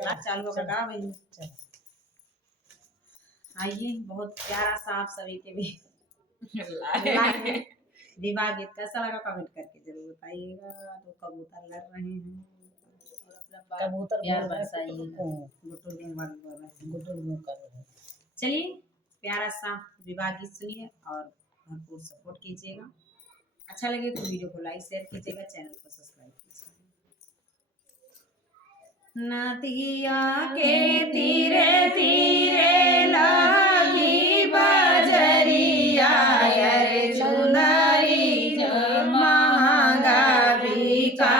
चालू कर का भाई। आइए, बहुत प्यारा सा आप सभी के भी विवाह गीत कैसा लगा कमेंट करके जरूर बताइएगा। तो कबूतर लड़ रहे हैं, कबूतर प्यार बरसाइएगा, गुटुर मुंह कर रहे हैं। चलिए प्यारा सा विवाह गीत सुनिए और भरपूर सपोर्ट कीजिएगा। अच्छा लगे तो वीडियो को लाइक शेयर कीजिएगा, चैनल को सब्सक्राइब कीजिएगा। नदिया के तीरे तीरे लगी बजरिया, अरे चुनरी जो महंगा बिका